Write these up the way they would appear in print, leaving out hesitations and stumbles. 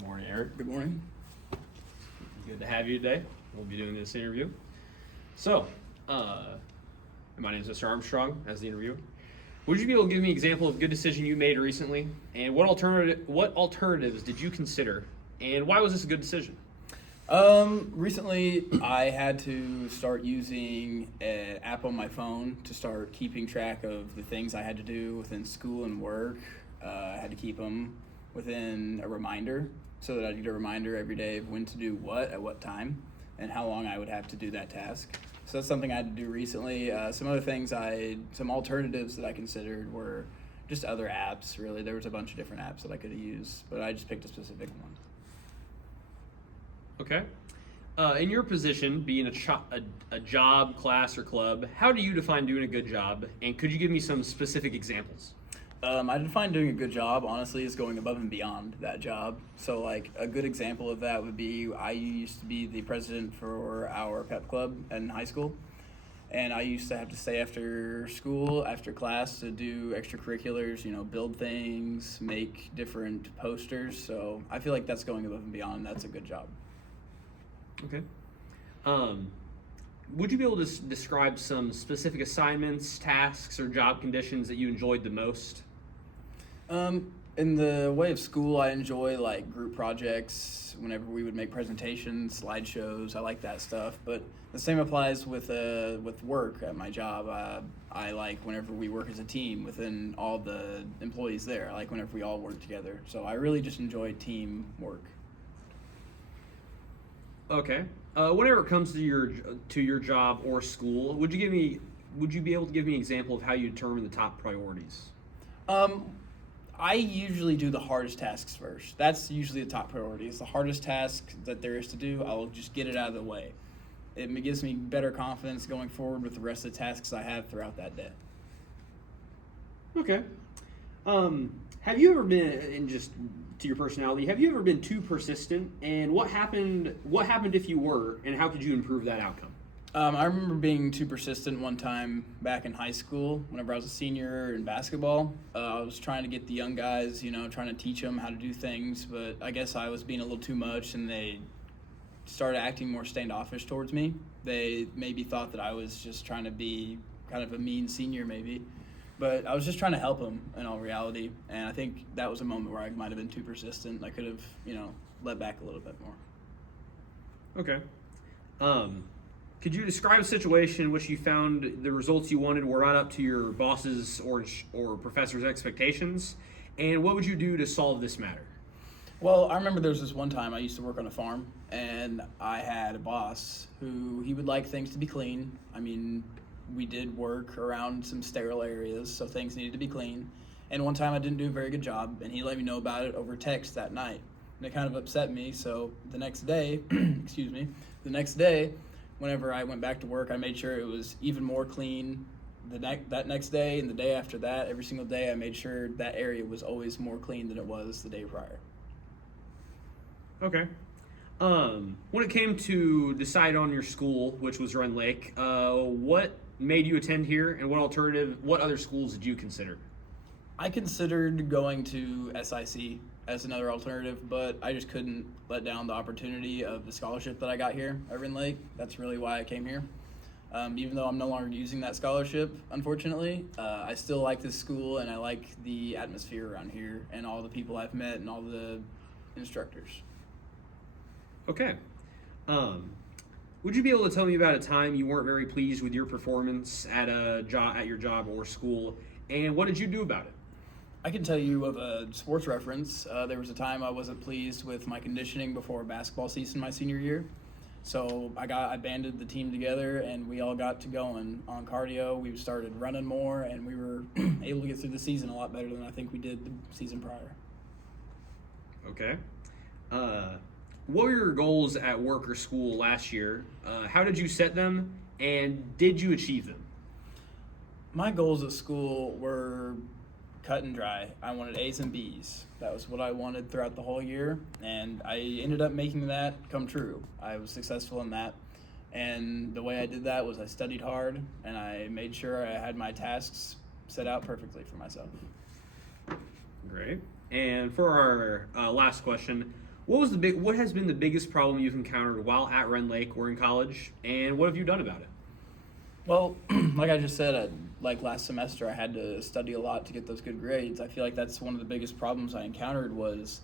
Good morning, Eric. Good morning. Good to have you today. We'll be doing this interview. So, my name is Mr. Armstrong, as the interviewer. Would you be able to give me an example of a good decision you made recently, and what alternatives did you consider, and why was this a good decision? Recently I had to start using an app on my phone to start keeping track of the things I had to do within school and work. I had to keep them within a reminder so that I'd get a reminder every day of when to do what at what time and how long I would have to do that task. So that's something I had to do recently. Some other things some alternatives that I considered were just other apps, really. There was a bunch of different apps that I could have used, but I just picked a specific one. Okay. In your position, being a job, class, or club, how do you define doing a good job, and could you give me some specific examples? I define doing a good job, honestly, is going above and beyond that job. So, like, a good example of that would be I used to be the president for our pep club in high school. And I used to have to stay after school, after class, to do extracurriculars, build things, make different posters. So I feel like that's going above and beyond. That's a good job. Okay. Would you be able to describe some specific assignments, tasks, or job conditions that you enjoyed the most? In the way of school, I enjoy like group projects. Whenever we would make presentations, slideshows, I like that stuff. But the same applies with work at my job. I like whenever we work as a team within all the employees there. I like whenever we all work together. So I really just enjoy team work. Okay. Whenever it comes to your job or school, would you be able to give me an example of how you determine the top priorities? I usually do the hardest tasks first. That's usually the top priority. It's the hardest task that there is to do. I'll just get it out of the way. It gives me better confidence going forward with the rest of the tasks I have throughout that day. Okay. Have you ever been, and just to your personality, have you ever been too persistent? And what happened if you were, and how could you improve that outcome? I remember being too persistent one time back in high school whenever I was a senior in basketball. I was trying to get the young guys, trying to teach them how to do things, but I guess I was being a little too much and they started acting more standoffish towards me. They maybe thought that I was just trying to be kind of a mean senior maybe, but I was just trying to help them in all reality, and I think that was a moment where I might have been too persistent. I could have, let back a little bit more. Okay. Could you describe a situation in which you found the results you wanted were not up to your boss's or professor's expectations? And what would you do to solve this matter? Well, I remember there was this one time I used to work on a farm, and I had a boss who he would like things to be clean. I mean, we did work around some sterile areas, so things needed to be clean. And one time I didn't do a very good job, and he let me know about it over text that night. And it kind of upset me, so the next day, whenever I went back to work, I made sure it was even more clean that next day and the day after that. Every single day I made sure that area was always more clean than it was the day prior. Okay. When it came to decide on your school, which was Run Lake, what made you attend here, and what other schools did you consider? I considered going to SIC as another alternative, but I just couldn't let down the opportunity of the scholarship that I got here at Run Lake. That's really why I came here. Even though I'm no longer using that scholarship, unfortunately, I still like this school, and I like the atmosphere around here and all the people I've met and all the instructors. Okay. Would you be able to tell me about a time you weren't very pleased with your performance at your job or school, and what did you do about it? I can tell you of a sports reference. There was a time I wasn't pleased with my conditioning before basketball season my senior year. So I banded the team together, and we all got to going on cardio. We started running more, and we were able to get through the season a lot better than I think we did the season prior. Okay. What were your goals at work or school last year? How did you set them, and did you achieve them? My goals at school were cut and dry. I wanted A's and B's. That was what I wanted throughout the whole year, and I ended up making that come true. I was successful in that, and the way I did that was I studied hard, and I made sure I had my tasks set out perfectly for myself. Great. And for our last question, What has been the biggest problem you've encountered while at Ren Lake or in college, and what have you done about it? Well, like I just said, like last semester, I had to study a lot to get those good grades. I feel like that's one of the biggest problems I encountered was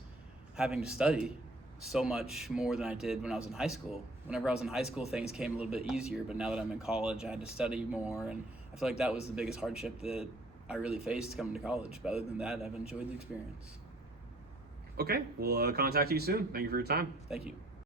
having to study so much more than I did when I was in high school. Whenever I was in high school, things came a little bit easier, but now that I'm in college, I had to study more, and I feel like that was the biggest hardship that I really faced coming to college. But other than that, I've enjoyed the experience. Okay, we'll contact you soon. Thank you for your time. Thank you.